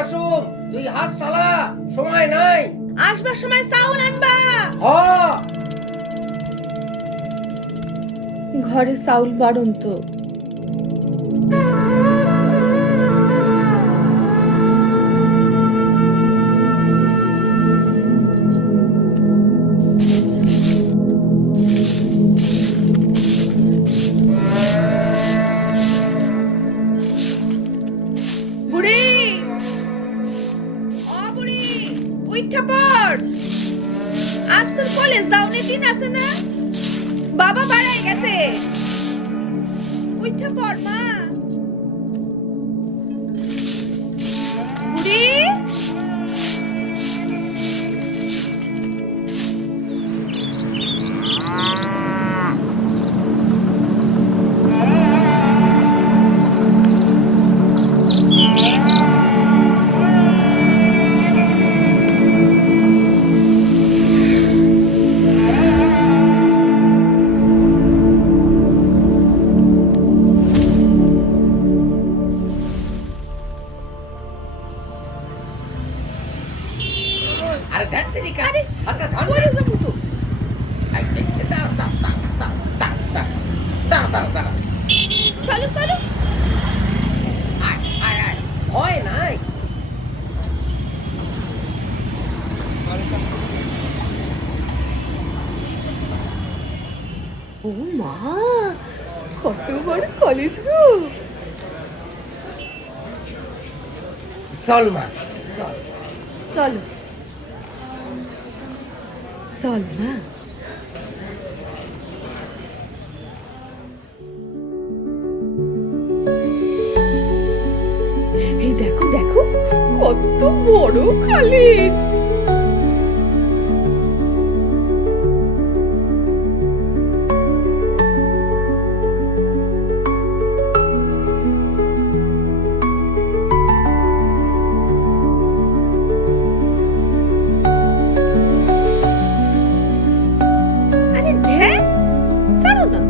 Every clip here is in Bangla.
আসুম, তুই হাত চালা, সময় নাই। আসবার সময় চাউল আনবা। ঘরে চাউল বারণ তো। বুড়ি, ও বুড়ি, উইঠা পড়। আজ তোর কলেজ যাওনের দিন আছে না? বাবা বাড়াই গেছে। উইঠা পড় মা। বুড়ি, আরে ধ্যাত্তেরি কা, আরে হাতটা ধর না। পড়ে যাবো তো। দাঁড়া। চলো চলো। আয়, ভয় নাই। ও মা, কত বড় কলেজ গো। সলমান, চল। চলো চল মা। এই দেখো দেখো, কত বড় কলেজ। আরে ধ্যান, ছাড়ো না।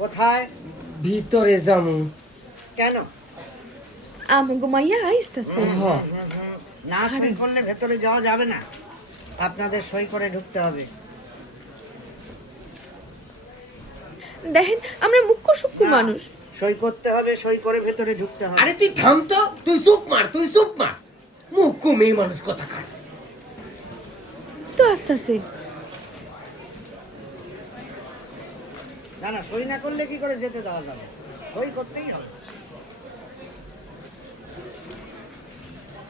কোথায়? ভিতরে যামু। কেন? আমাগো মাইয়া আইসতাছে। না সই করলে ভেতরে যাওয়া যাবে না। আপনাদের সই করে ঢুকতে হবে। দেখেন আমরা মুখ্য সূক্ষ্ম মানুষ। সই করতে হবে, সই করে ভেতরে ঢুকতে হবে। আরে তুই থাম তো, তুই চুপ মার। মুখ মেয়ে মানুষ কথা কার। তো আসতাছে। না সই না করলে কি করে যেতে দেওয়া যাবে? সই করতেই হবে।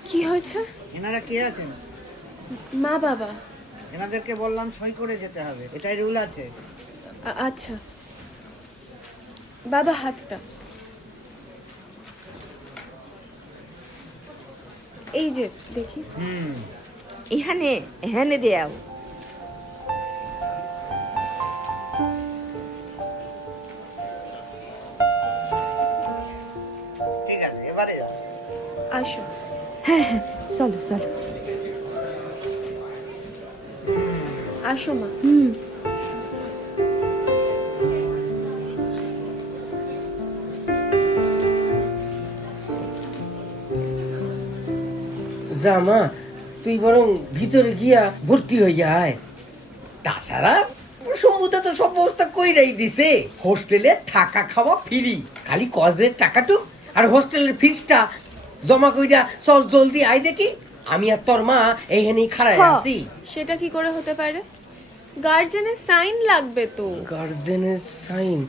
কি হয়েছে? এনারা কে আছেন? মা বাবা। এনাদেরকে বললাম সই করে যেতে হবে, এটাই রুল আছে। আচ্ছা বাবা, হাতটা এই যে দেখি। এখানে এখানে দেও। ঠিক আছে, এবারে যাও। আসো। হ্যাঁ হ্যাঁ, চলো চলো। আসো মা। যা মা, তুই বরং ভিতরে গিয়া ভর্তি হইয়া আয়। তাছাড়া সম্ভবত তো সব ব্যবস্থা কইরাই দিছে। হোস্টেলে থাকা খাওয়া ফ্রি, খালি কজের টাকাটুক আর হোস্টেলের ফিসটা জমা কইরা সব জলদি আয় দেখি। আমি আর তোর মা এইখানেই খাড়ায় আছি। সেটা কি করে হতে পারে? গার্জেনের সাইন লাগবে তো। গার্জেনের সাইন?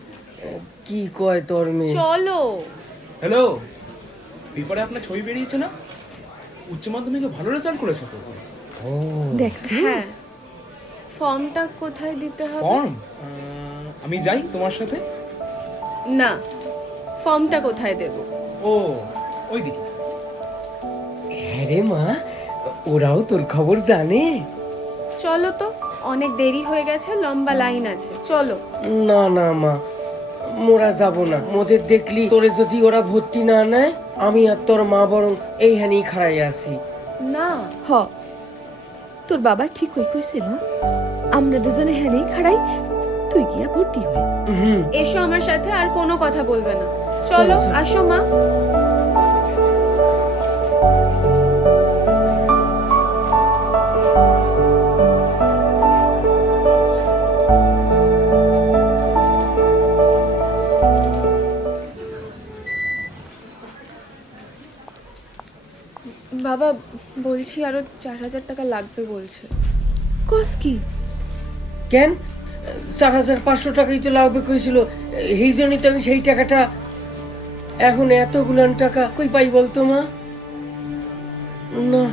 কি কয় তোর মেয়ে? চলো। হ্যালো, পেপারে আপনার ছবি বেরিয়েছে না? উচ্চ মাধ্যমিকে ভালো রেজাল্ট করেছো তো। ও দেখছো? হ্যাঁ। ফর্মটা কোথায় দিতে হবে? ফর্ম? আমি যাই তোমার সাথে? না, ফর্মটা কোথায় দেব? ও, ওইদিকে। হ্যাঁ রে মা, ওরাও তোর খবর জানে? চলো তো, অনেক দেরি হয়ে গেছে, লম্বা লাইন আছে, চলো। না না মা, মোরা যাব না। মোদের দেখলি তোরে যদি ওরা ভর্তি না নেয়, আমি আর তোর মা বরং এইখানেই খাড়াই আছি। না, হ, তোর বাবা ঠিক হয়ে কইছে মা, আমরা দুজনে হ্যাঁ খাড়াই, তুই গিয়া ভর্তি হয়ে। এসো আমার সাথে, আর কোনো কথা বলবে না। চলো, চলো। আসো মা। বাবা, বলছি আরো 4,000 টাকা লাগবে বলছে। কস কি? কেন? 4,500 টাকাই তো লাগবে কইছিল, এই জন্যই তো আমি সেই টাকাটা। এখন এতগুলান টাকা কই পাই বলতো মা? না,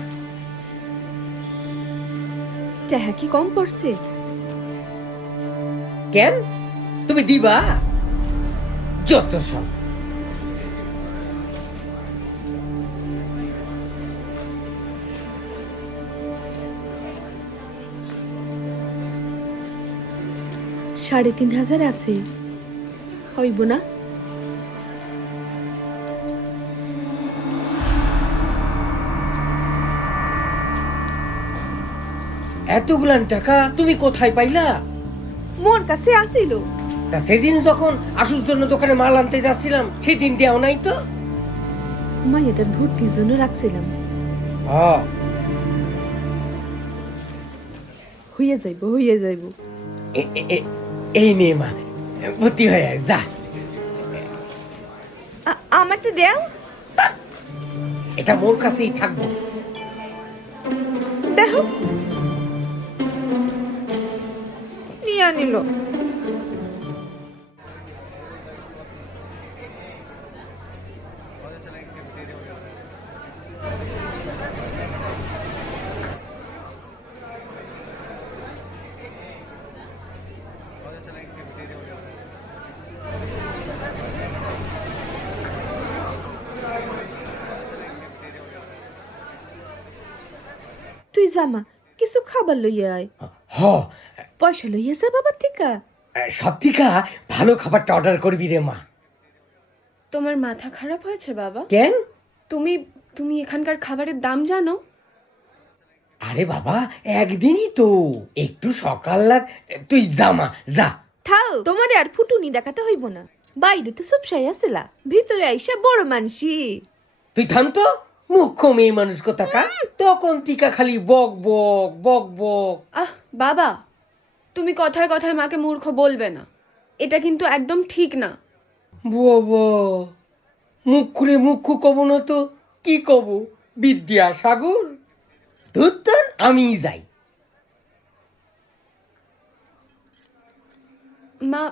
টাকা কি কম পড়ছে? কেন? তুমি দিবা? যত সব। $3,500 আছে, হইব না? এতগুলান টাকা তুমি কোথায় পাইলা? মোর কাছে আসিল। তা সেদিন যখন আশুর জন্য দোকানে মাল আনতে যাচ্ছিলাম, সেদিন দেও নাই তো? মাইয়াটার ভর্তির জন্য রাখছিলাম, হ্যাঁ, হইয়া যাইব হইয়া যাইব। এই নে মা, ভর্তি হয়ে আয়, যা। আমারটা দেও। এটা মোর কাছেই থাকবো। দেখো, নিয়ে আনিল। তুই জামা কিছু খাবার লইয়া আয়, হ, পয়সা লইয়া যা বাবার থেকে। সব থেকে ভালো খাবারটা অর্ডার করবি রে মা। তোমার মাথা খারাপ হয়েছে বাবা? কেন? তুমি তুমি এখানকার খাবারের দাম জানো? আরে বাবা, একদিনই তো, একটু সকাল লাগ। তুই জামা, যা। থাও, তোমারে আর ফুটুনি দেখাতে হইব না। বাইরে তো সব সাই আসলা, ভিতরে আইসা বড় মানসি। তুই থাম তো, মুখ্য মেয়ে মানুষ কোথাকা। তখন টিকা খালি বক বক বক বক। আহ বাবা, তুমি কথায় কথায় মাকে মূর্খ বলবে না, এটা কিন্তু একদম ঠিক না। বাবা, মুখ খুলে মুখ্য কব না তো কি কব? বিদ্যাসাগর? ধুত্তর, আমি যাই। মা,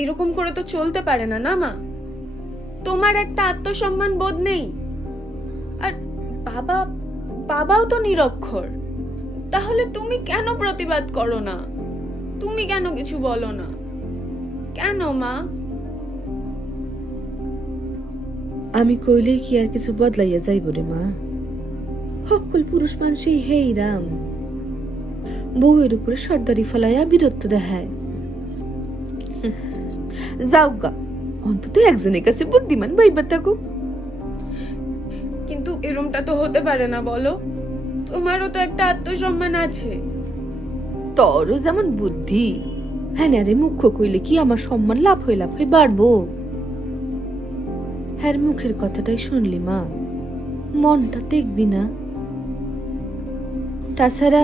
এরকম করে তো চলতে পারে না, না মা? তোমার একটা আত্মসম্মান বোধ নেই? আর বাবা, বাবাও তো নিরক্ষর। তাহলে তুমি কেন প্রতিবাদ করো না? তুমি কেন কিছু বলো না? কেন মা? আমি কইলে কি আর কিছু বদলাইয়া যাইব রে মা? সকল পুরুষ মানুষই হেই রাম, বউয়ের উপরে সর্দারি ফলাইয়া বীরত্ব দেখায়। যাও গা, অন্তত একজনের কাছে বুদ্ধিমান ভাইবা থাকুক। কিন্তু এরমটা তো হতে পারে না, বলো? তোমারও তো একটা আত্মসম্মান আছে। তোরও যেমন বুদ্ধি, হ্যাঁ রে, মুখ্য কইলে কি আমার সম্মান লাভ হয়ে বাড়বো? হ্যাঁ, মুখের কথাটাই শুনলি মা, মনটা দেখবি না? তাছাড়া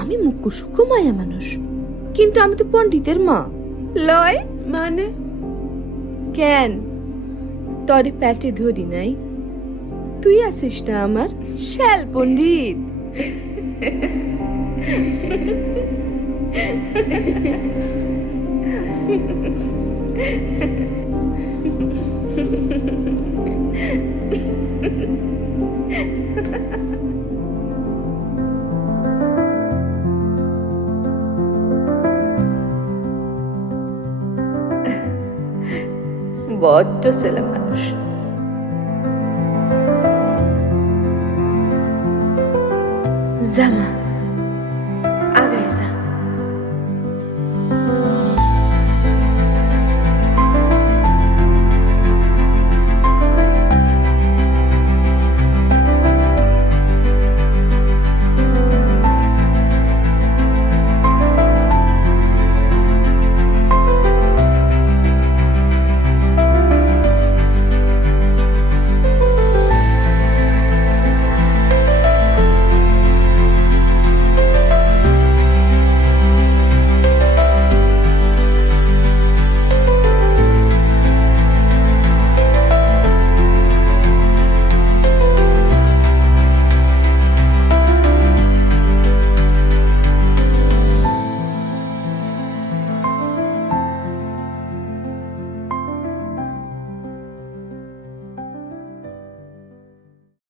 আমি মুখ্য সূক্ষ্ম মায়া মানুষ, কিন্তু আমি তো পণ্ডিতের মা লয়। মানে? কেন, তরে পেটে ধরি নাই? তুই আছিস না আমার শ্যাল পণ্ডিত? বড্ড ছেলে মানুষ। জামা